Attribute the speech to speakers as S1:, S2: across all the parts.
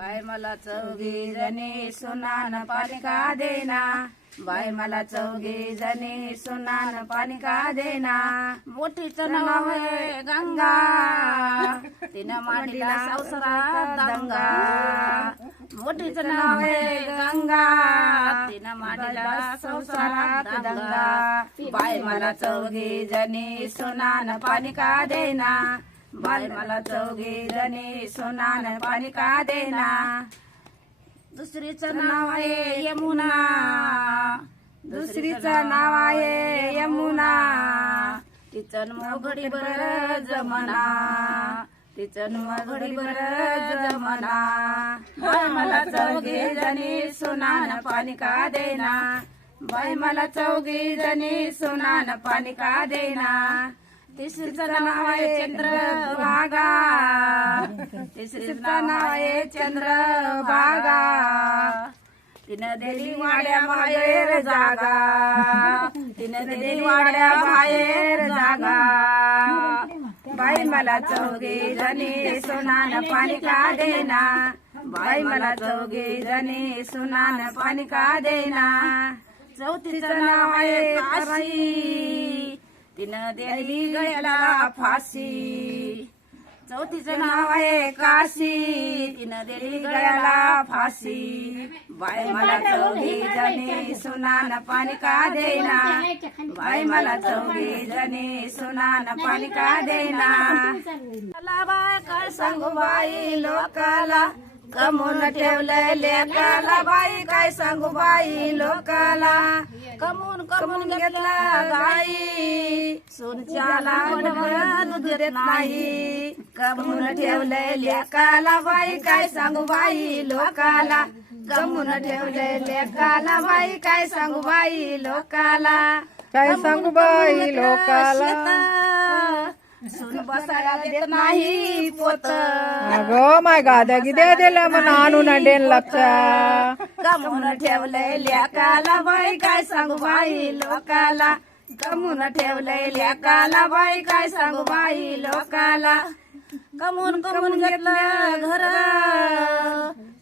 S1: Bye मला चौघी जणी सुनान पाणी का देना? बाय मला चौघी जणी सुनान पाणी का देना? मोठीचं नाव आहे गंगा. तिनं मांडीला संसारात दंगा. मोठीचं नाव आहे गंगा. तिनं मांडीला संसारात दंगा. बाय मला चौघी जणी सुनान पाणी का देना? बाय मला चौघी जणी सोनान पाणी का देना. दुसरीचं नाव आहे यमुना. दुसरीचं नाव आहे यमुना. तिचं मोघडी बर जमना. तिचं मोघडी बर जमना. बाय मला चौघी जणी सोनान पाणी का देना. बाय मला चौघी जणी सोनान पाणी का देना. तिसरीचं नाव आहे चंद्रभागा. तिसरीचं नाव आहे चंद्रभागा. तिनं दिली वाड्या बाहेर जागा. तिनं दिली वाड्या बाहेर जागा. बाई मला चौघी जणी सोनान पाणी का देना. बाई मला चौघी जणी सोनान पाणी का देना. चौथीचं नाव आहे काशी. तिनं दिली गळ्याला फाशी. चौथीचं नाव आहे काशी. तिनं दिली गळ्याला फाशी. बाय मला चौघी जणी सुनान पाणी का देना बाय मला चौघी जणी सुनान पाणी का देना बाय काय सांगू बाई लोकाला? कमून ठेवलंय लेकाला. बाई काय सांगू बाई लोकाला? कमून कमून घेतला गाई. सोनच्याला दूध देत नाही. कमून ठेवलंय लेकाला बाई काय सांगू बाई लोकाला? कमून ठेवलंय लेकाला बाई काय सांगू बाई लोकाला?
S2: काय सांगू बाई लोकाला?
S1: सुन बसायला देत नाही पोत.
S2: अगं माय गाद्या गिद्या दिल्या म्हणा आणून डेन लक्षा
S1: कमून ठेवलंय लेकाला बाई काय सांगू बाई लोकाला? कमून ठेवलंय लेकाला बाई काय सांगू बाई लोकाला? कमून कमून घेतलं घर.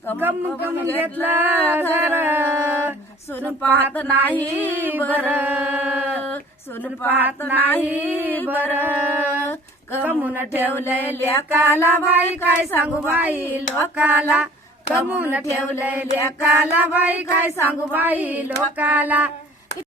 S1: कमून कमून घेतलं घर. सुन पाहत नाही बर. सुन पाहत नाही बर. कमून ठेवलंय लेकाला बाई काय सांगू बाई लोकाला? कमून ठेवलंय लेकाला बाई काय सांगू बाई लोकाला?